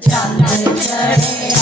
Chandra Chandra